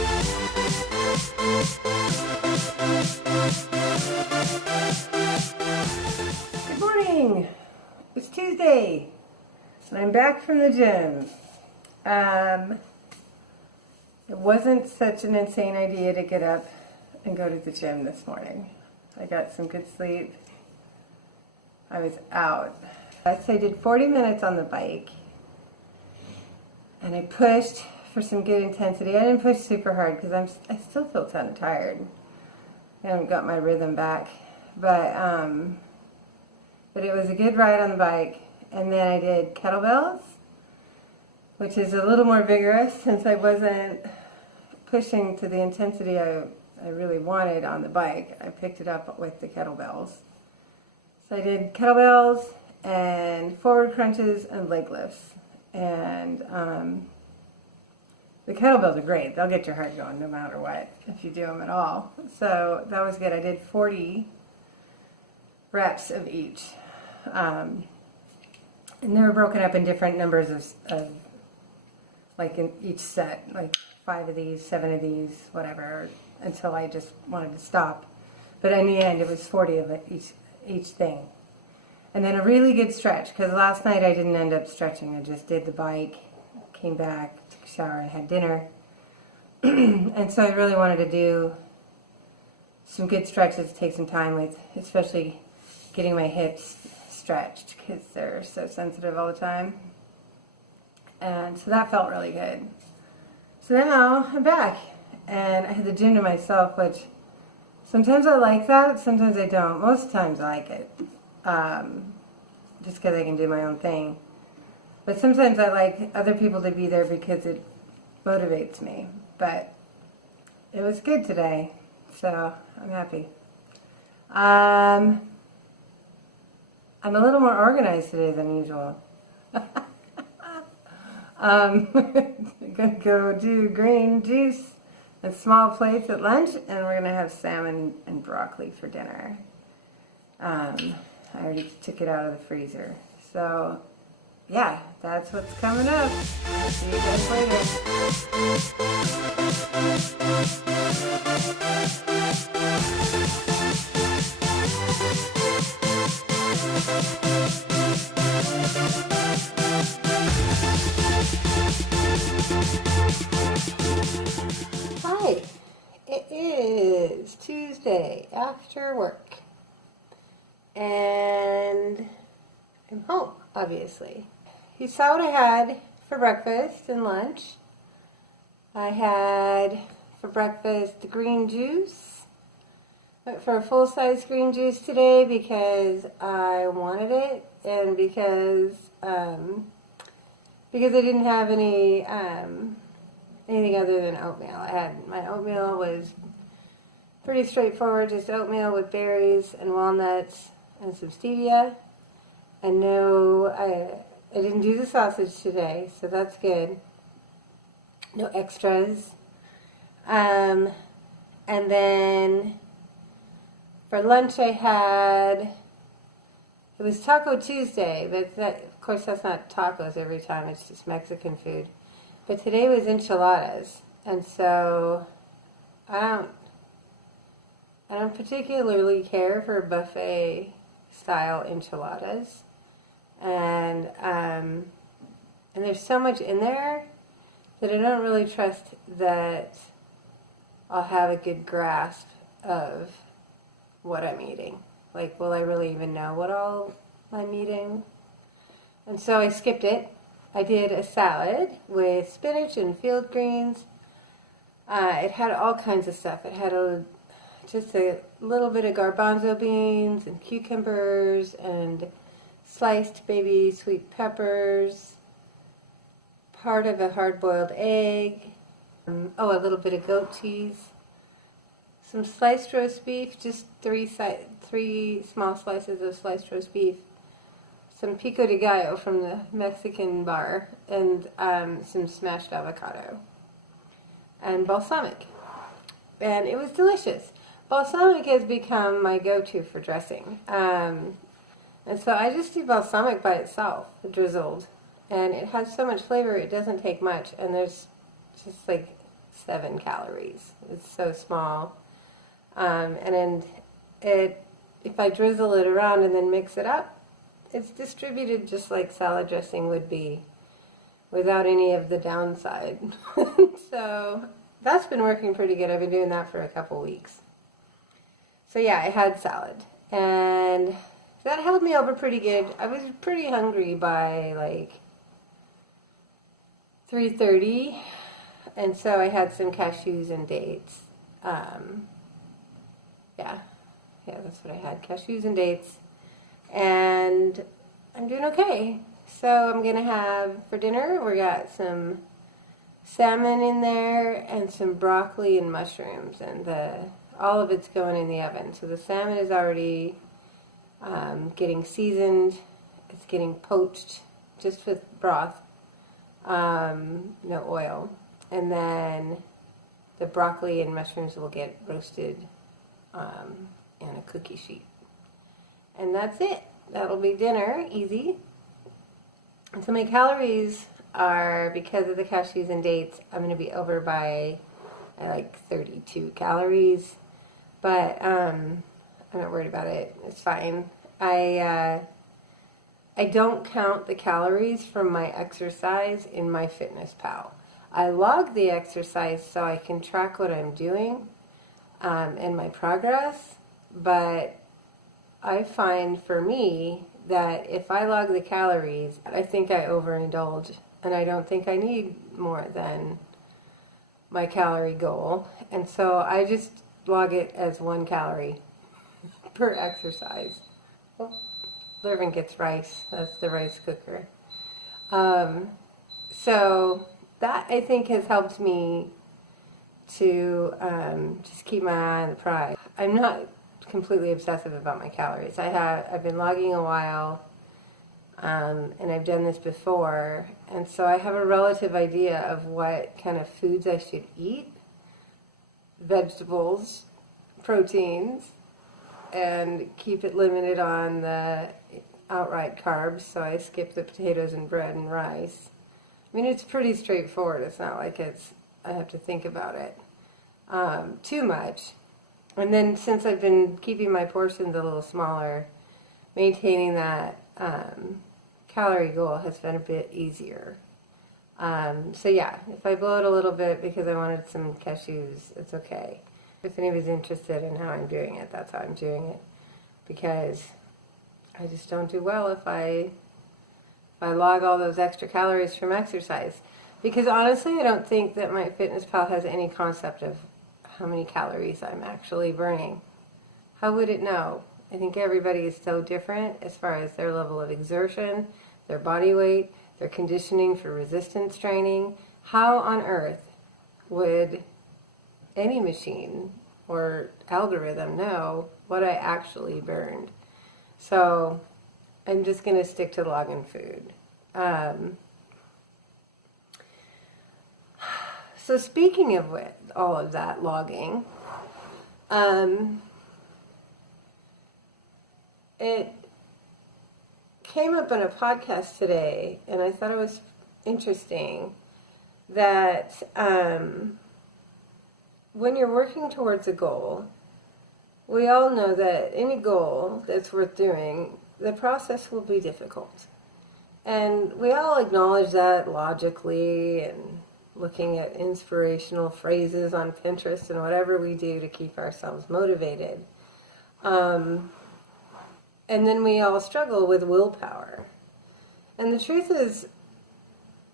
Good morning. It's Tuesday, and I'm back from the gym. It wasn't such an insane idea to get up and go to the gym this morning. I got some good sleep. I was out. So I did 40 minutes on the bike, and I pushed for some good intensity. I didn't push super hard because I still feel kind of tired. I haven't got my rhythm back, but it was a good ride on the bike. And then I did kettlebells, which is a little more vigorous since I wasn't pushing to the intensity I really wanted on the bike. I picked it up with the kettlebells. So I did kettlebells and forward crunches and leg lifts. And the kettlebells are great. They'll get your heart going no matter what, if you do them at all. So that was good. I did 40 reps of each. And they were broken up in different numbers of like in each set, like 5 of these, 7 of these, whatever, until I just wanted to stop. But in the end, it was 40 of it, each thing. And then a really good stretch, because last night I didn't end up stretching. I just did the bike, came back, took a shower, and had dinner. And so I really wanted to do some good stretches, take some time with, especially getting my hips stretched, because they're so sensitive all the time. And so that felt really good. So now I'm back, and I had the gym to myself, which sometimes I like that, sometimes I don't. Most times I like it, just because I can do my own thing. But sometimes I like other people to be there because it motivates me. But it was good today, so I'm happy. I'm a little more organized today than usual. I'm going to go do green juice and small plates at lunch, and we're going to have salmon and broccoli for dinner. I already took it out of the freezer. So, yeah, that's what's coming up. See you guys later. Hi, it is Tuesday after work, and I'm home, obviously. You saw what I had for breakfast and lunch. I had for breakfast the green juice. Went for a full-size green juice today because I wanted it, and because I didn't have anything other than oatmeal. My oatmeal was pretty straightforward, just oatmeal with berries and walnuts and some stevia. And no, I didn't do the sausage today, so that's good. No extras. And then for lunch I had, it was Taco Tuesday, but of course that's not tacos every time, it's just Mexican food. But today was enchiladas, and so I don't particularly care for buffet style enchiladas, and there's so much in there that I don't really trust that I'll have a good grasp of what I'm eating. Like, will I really even know what all I'm eating? And so I skipped it. I did a salad with spinach and field greens. It had all kinds of stuff. It had just a little bit of garbanzo beans and cucumbers and sliced baby sweet peppers, part of a hard-boiled egg, a little bit of goat cheese, some sliced roast beef, just three small slices of sliced roast beef, some pico de gallo from the Mexican bar, and some smashed avocado, and balsamic. And it was delicious. Balsamic has become my go-to for dressing. And so I just do balsamic by itself, drizzled. And it has so much flavor, it doesn't take much. And there's just like 7 calories. It's so small. And then if I drizzle it around and then mix it up, it's distributed just like salad dressing would be, without any of the downside. So that's been working pretty good. I've been doing that for a couple weeks. So yeah, I had salad, and that held me over pretty good. I was pretty hungry by like 3:30, and so I had some cashews and dates. Yeah, that's what I had, cashews and dates, and I'm doing okay. So I'm gonna have for dinner, we got some salmon in there and some broccoli and mushrooms, and all of it's going in the oven. So the salmon is already getting seasoned. It's getting poached just with broth, no oil. And then the broccoli and mushrooms will get roasted in a cookie sheet. And that's it. That'll be dinner, easy. And so my calories are, because of the cashews and dates, I'm going to be over by like 32 calories. But I'm not worried about it. It's fine. I don't count the calories from my exercise in MyFitnessPal. I log the exercise so I can track what I'm doing and my progress. But I find for me that if I log the calories, I think I overindulge, and I don't think I need more than my calorie goal. And so I just log it as 1 calorie per exercise. Oh, Lervin gets rice. That's the rice cooker. So that, I think, has helped me to just keep my eye on the prize. I'm not completely obsessive about my calories. I've been logging a while, and I've done this before, and so I have a relative idea of what kind of foods I should eat: vegetables, proteins, and keep it limited on the outright carbs. So I skip the potatoes and bread and rice. I mean, it's pretty straightforward. It's not like I have to think about it too much. And then since I've been keeping my portions a little smaller, maintaining that calorie goal has been a bit easier. So yeah, if I blow it a little bit because I wanted some cashews, it's okay. If anybody's interested in how I'm doing it, that's how I'm doing it. Because I just don't do well if I log all those extra calories from exercise. Because honestly, I don't think that MyFitnessPal has any concept of how many calories I'm actually burning. How would it know? I think everybody is so different as far as their level of exertion, their body weight, their conditioning for resistance training. How on earth would any machine or algorithm know what I actually burned? So I'm just going to stick to logging food. So speaking of all of that logging, it came up in a podcast today, and I thought it was interesting that when you're working towards a goal, we all know that any goal that's worth doing, the process will be difficult. And we all acknowledge that logically, and looking at inspirational phrases on Pinterest and whatever we do to keep ourselves motivated. And then we all struggle with willpower. And the truth is,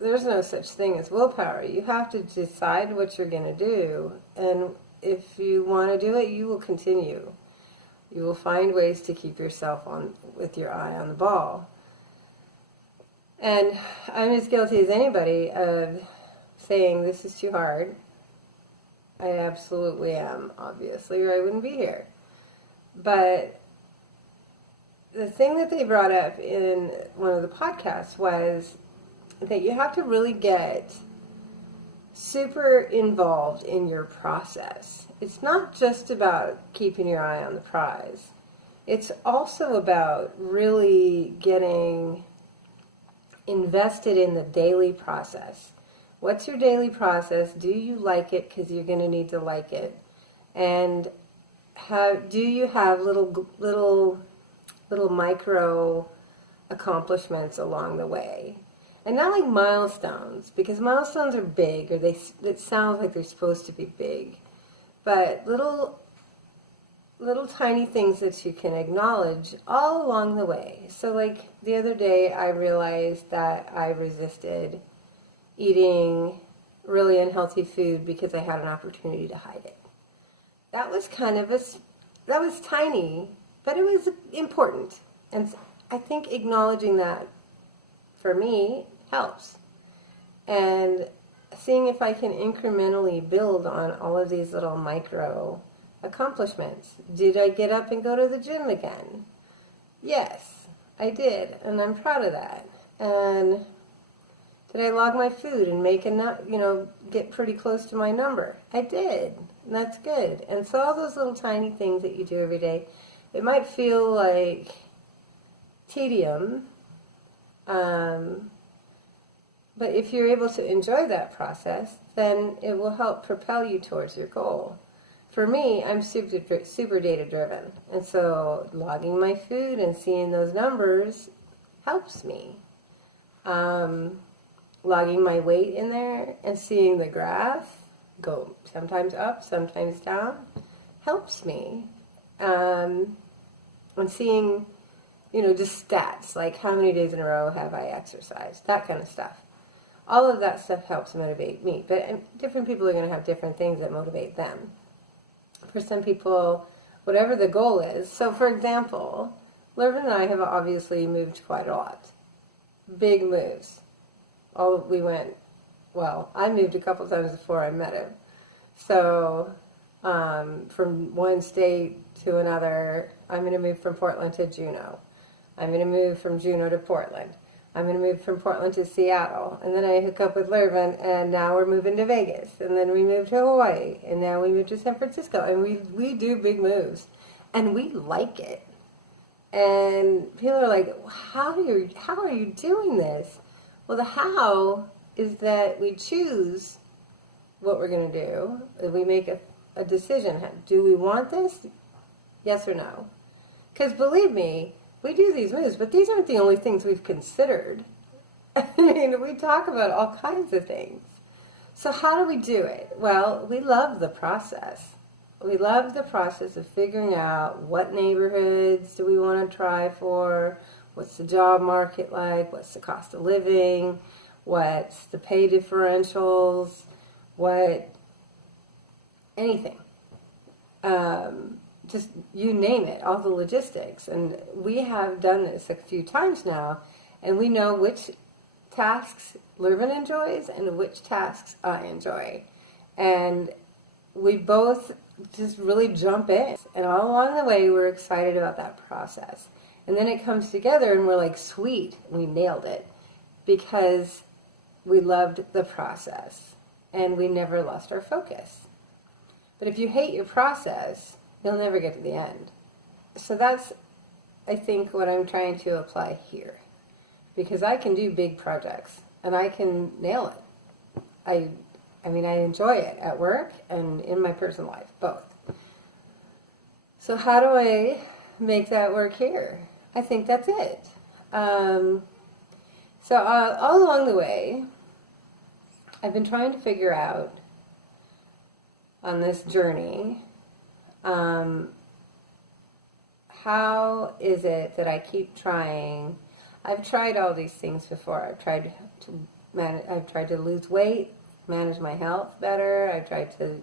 there's no such thing as willpower. You have to decide what you're going to do. And if you want to do it, you will continue. You will find ways to keep yourself with your eye on the ball. And I'm as guilty as anybody of saying this is too hard. I absolutely am, obviously, or I wouldn't be here. But the thing that they brought up in one of the podcasts was that you have to really get super involved in your process. It's not just about keeping your eye on the prize. It's also about really getting invested in the daily process, What's your daily process? Do you like it? Because you're going to need to like it. And do you have little micro accomplishments along the way? And not like milestones, because milestones are big, or it sounds like they're supposed to be big, but little tiny things that you can acknowledge all along the way. So like the other day I realized that I resisted eating really unhealthy food because I had an opportunity to hide it. That was that was tiny, but it was important. And I think acknowledging that for me helps. And seeing if I can incrementally build on all of these little micro accomplishments. Did I get up and go to the gym again? Yes, I did, and I'm proud of that. And did I log my food and make enough, get pretty close to my number? I did, and that's good. And so all those little tiny things that you do every day, it might feel like tedium, but if you're able to enjoy that process, then it will help propel you towards your goal. For me, I'm super data driven, and so logging my food and seeing those numbers helps me. Logging my weight in there and seeing the graph go sometimes up, sometimes down, helps me. And seeing, just stats, like how many days in a row have I exercised, that kind of stuff. All of that stuff helps motivate me, but different people are going to have different things that motivate them. For some people, whatever the goal is. So, for example, Lervin and I have obviously moved quite a lot. Big moves. I moved a couple times before I met him. So, from one state to another, I'm going to move from Portland to Juneau. I'm going to move from Juneau to Portland. I'm going to move from Portland to Seattle. And then I hook up with Lervin, and now we're moving to Vegas. And then we move to Hawaii. And now we move to San Francisco. And we do big moves. And we like it. And people are like, how are you doing this? Well, the how is that we choose what we're going to do. We make a decision. Do we want this? Yes or no? Because believe me, we do these moves, but these aren't the only things we've considered. I mean, we talk about all kinds of things. So how do we do it? Well, we love the process. We love the process of figuring out what neighborhoods do we want to try for, what's the job market like, what's the cost of living, what's the pay differentials, anything. Just you name it, all the logistics. And we have done this a few times now, and we know which tasks Lervin enjoys and which tasks I enjoy. And we both just really jump in. And all along the way, we're excited about that process. And then it comes together, and we're like, sweet, we nailed it. Because we loved the process, and we never lost our focus. But if you hate your process, you'll never get to the end. So that's, I think, what I'm trying to apply here. Because I can do big projects, and I can nail it. I enjoy it at work and in my personal life, both. So how do I make that work here? I think that's it. So all along the way, I've been trying to figure out on this journey, how is it that I keep trying? I've tried all these things before. I've tried to lose weight, manage my health better. I've tried to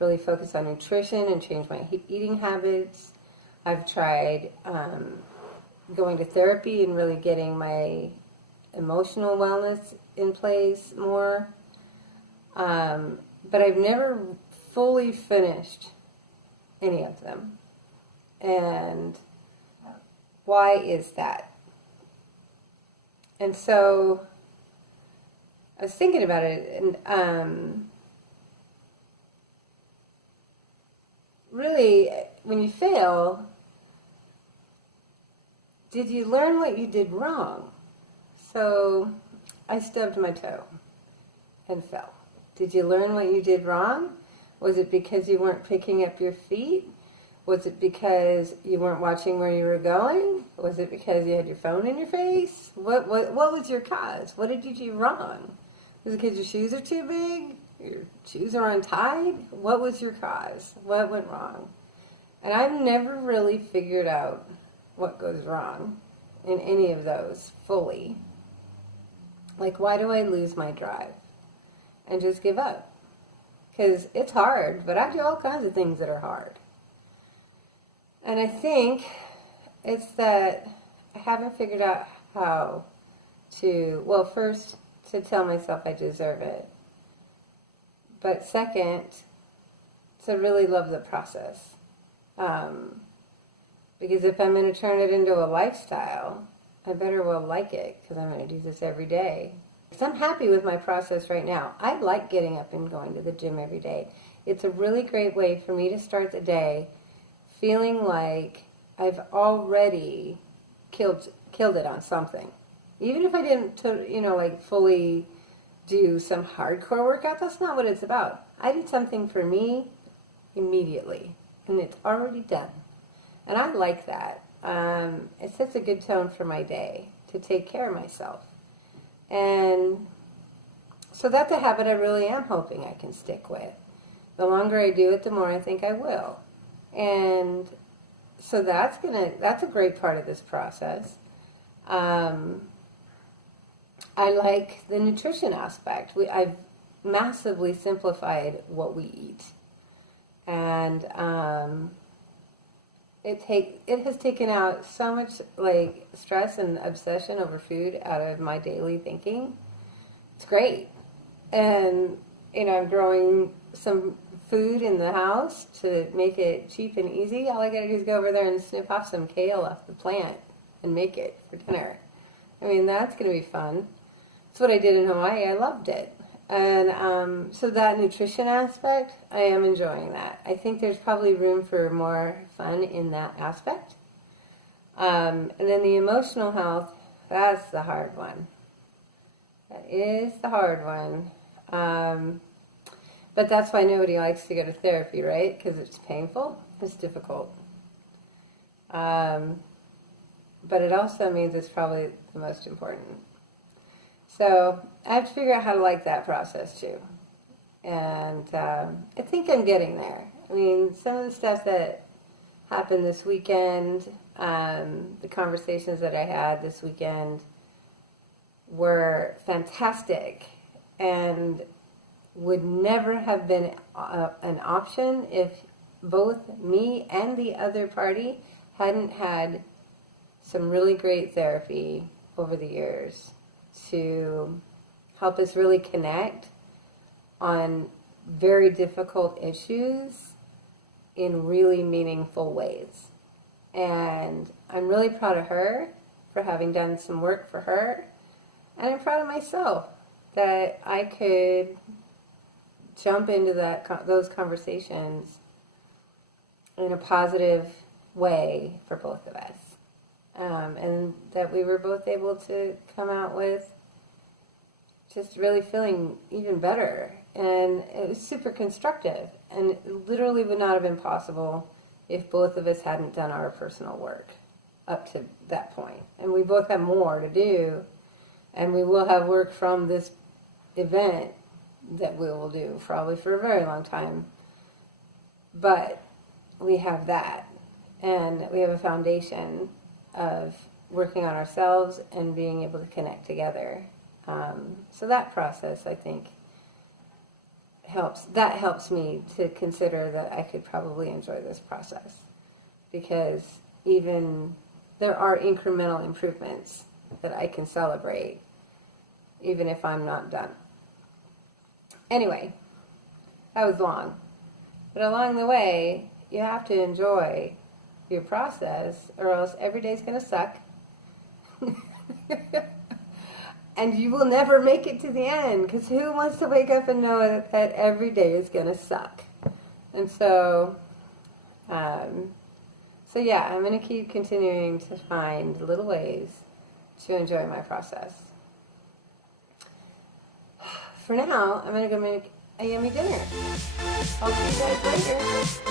really focus on nutrition and change my eating habits. I've tried going to therapy and really getting my emotional wellness in place more. But I've never fully finished any of them. And why is that? And so I was thinking about it, and really, when you fail, did you learn what you did wrong? So I stubbed my toe. and fell? Did you learn what you did wrong? Was it because you weren't picking up your feet? Was it because you weren't watching where you were going? Was it because you had your phone in your face? What was your cause? What did you do wrong? Was it because your shoes are too big? Your shoes are untied? What was your cause? What went wrong? And I've never really figured out what goes wrong in any of those fully. Like, why do I lose my drive and just give up? Because it's hard, but I do all kinds of things that are hard. And I think it's that I haven't figured out how to, well, first, to tell myself I deserve it. But second, to really love the process. Because if I'm going to turn it into a lifestyle, I better well like it, because I'm going to do this every day. Because I'm happy with my process right now. I like getting up and going to the gym every day. It's a really great way for me to start the day feeling like I've already killed it on something. Even if I didn't, like fully do some hardcore workout, that's not what it's about. I did something for me immediately, and it's already done. And I like that. It sets a good tone for my day to take care of myself. And so that's a habit I really am hoping I can stick with. The longer I do it, the more I think I will. And so that's a great part of this process. I like the nutrition aspect. I've massively simplified what we eat. And it has taken out so much like stress and obsession over food out of my daily thinking. It's great. And I'm growing some food in the house to make it cheap and easy. All I gotta do is go over there and snip off some kale off the plant and make it for dinner. I mean, that's gonna be fun. That's what I did in Hawaii. I loved it. And so that nutrition aspect, I am enjoying that. I think there's probably room for more fun in that aspect. And then the emotional health, that's the hard one. That is the hard one. But that's why nobody likes to go to therapy, right? Because it's painful. It's difficult. But it also means it's probably the most important. So I have to figure out how to like that process too. And I think I'm getting there. I mean, some of the stuff that happened this weekend, the conversations that I had this weekend were fantastic and would never have been an option if both me and the other party hadn't had some really great therapy over the years to help us really connect on very difficult issues in really meaningful ways. And I'm really proud of her for having done some work for her. And I'm proud of myself that I could jump into those conversations in a positive way for both of us. And that we were both able to come out with just really feeling even better. And it was super constructive. And it literally would not have been possible if both of us hadn't done our personal work up to that point. And we both have more to do. And we will have work from this event that we will do probably for a very long time. But we have that. And we have a foundation of working on ourselves and being able to connect together. So that process, I think, helps. That helps me to consider that I could probably enjoy this process, because even there are incremental improvements that I can celebrate, even if I'm not done. Anyway, that was long. But along the way, you have to enjoy your process, or else every day's going to suck. And you will never make it to the end, because who wants to wake up and know that every day is going to suck? And so, yeah, I'm going to keep continuing to find little ways to enjoy my process. for now, I'm going to go make a yummy dinner. I'll see you guys later.